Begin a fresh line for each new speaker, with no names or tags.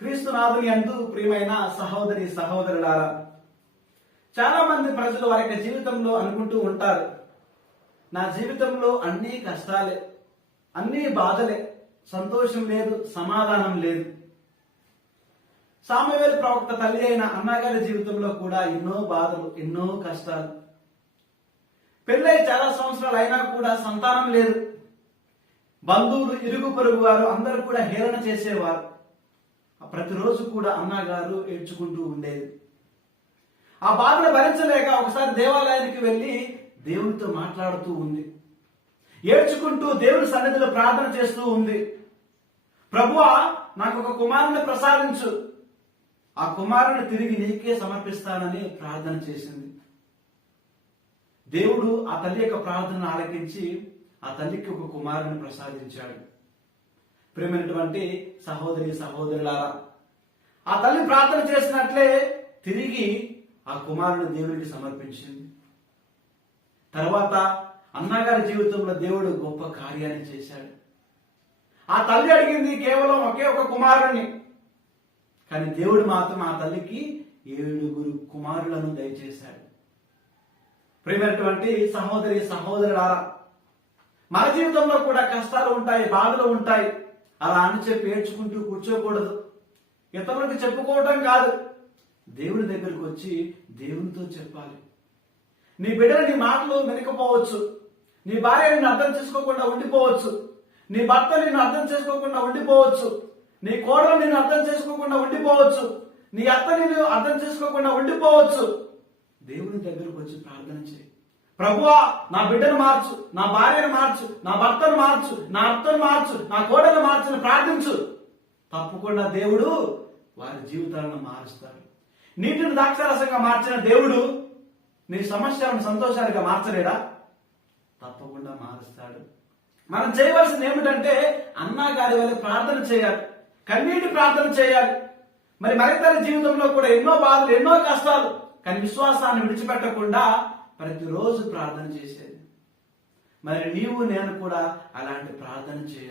క్రీస్తునాథుని అందు ప్రియమైన సహోదరి సహోదరులారా చాలా మంది ప్రజలు వారి యొక్క జీవితంలో అనుకుంటూ ఉంటారు నా జీవితంలో అన్ని కష్టాలే అన్ని బాధలే సంతోషం లేదు సమాధానం లేదు. సామవేలు ప్రవక్త తల్లి అయిన అన్నగారి జీవితంలో కూడా ఎన్నో బాధలు ఎన్నో కష్టాలు. పెళ్ళై చాలా సంవత్సరాలు అయినా కూడా సంతానం లేదు. బంధువులు ఇరుగు పొరుగు వారు అందరూ కూడా హేళన చేసేవారు. ప్రతిరోజు కూడా అన్నగారు ఏడ్చుకుంటూ ఉండేది. ఆ బాధను భరించలేక ఒకసారి దేవాలయానికి వెళ్ళి దేవునితో మాట్లాడుతూ ఉంది. ఏడ్చుకుంటూ దేవుని సన్నిధిలో ప్రార్థన చేస్తూ ఉంది. ప్రభువా నాకు ఒక కుమారుని ప్రసాదించు. ఆ కుమారుని తిరిగి నీకే సమర్పిస్తానని ప్రార్థన చేసింది. దేవుడు ఆ తల్లి యొక్క ప్రార్థన ఆలకించి ఆ తల్లికి ఒక కుమారుని ప్రసాదించాడు. ప్రేమైనటువంటి సహోదరి సహోదరులారా ఆ తల్లి ప్రార్థన చేసినట్లే తిరిగి ఆ కుమారుడు దేవుడికి సమర్పించింది. తర్వాత అన్నగారి జీవితంలో దేవుడు గొప్ప కార్యాన్ని చేశాడు. ఆ తల్లి అడిగింది కేవలం ఒకే ఒక కుమారుణ్ణి కానీ దేవుడు మాత్రం ఆ తల్లికి ఏడుగురు కుమారులను దయచేశాడు. ప్రేమైనటువంటి సహోదరి సహోదరులారా మన జీవితంలో కూడా కష్టాలు ఉంటాయి బాధలు ఉంటాయి. అలా అని చెప్పి ఏడ్చుకుంటూ కూర్చోకూడదు. ఇతరులకు చెప్పుకోవటం కాదు. దేవుని దగ్గరకు వచ్చి దేవునితో చెప్పాలి. నీ బిడ్డలు నీ మాటలు వెనకపోవచ్చు. నీ భార్య నిన్ను అర్థం చేసుకోకుండా ఉండిపోవచ్చు. నీ భర్త నిన్ను అర్థం చేసుకోకుండా ఉండిపోవచ్చు. నీ కోడలు నిన్ను అర్థం చేసుకోకుండా ఉండిపోవచ్చు. నీ అత్త నిన్ను అర్థం చేసుకోకుండా ఉండిపోవచ్చు. దేవుని దగ్గరకు వచ్చి ప్రార్థన చేయి. ప్రభువా నా బిడ్డను మార్చు నా భార్యను మార్చు నా భర్తను మార్చు నా అత్తను మార్చు నా కోడలు మార్చుని ప్రార్థించు. తప్పకుండా దేవుడు వారి జీవితాలను మారుస్తాడు. నీటిని ద్రాక్షారసంగా మార్చిన దేవుడు నీ సమస్యలను సంతోషాలుగా మార్చలేడా? తప్పకుండా మారుస్తాడు. మనం చేయవలసింది ఏమిటంటే అన్నా గారి వల్ల ప్రార్థన చేయాలి. కన్నీటి ప్రార్థన చేయాలి. మరి మరితర జీవితంలో కూడా ఎన్నో బాధలు ఎన్నో కష్టాలు కానీ విశ్వాసాన్ని విడిచిపెట్టకుండా ప్రతిరోజు ప్రార్థన చేసేది. మరి నీవు నేను కూడా అలాంటి ప్రార్థన చేయాలి.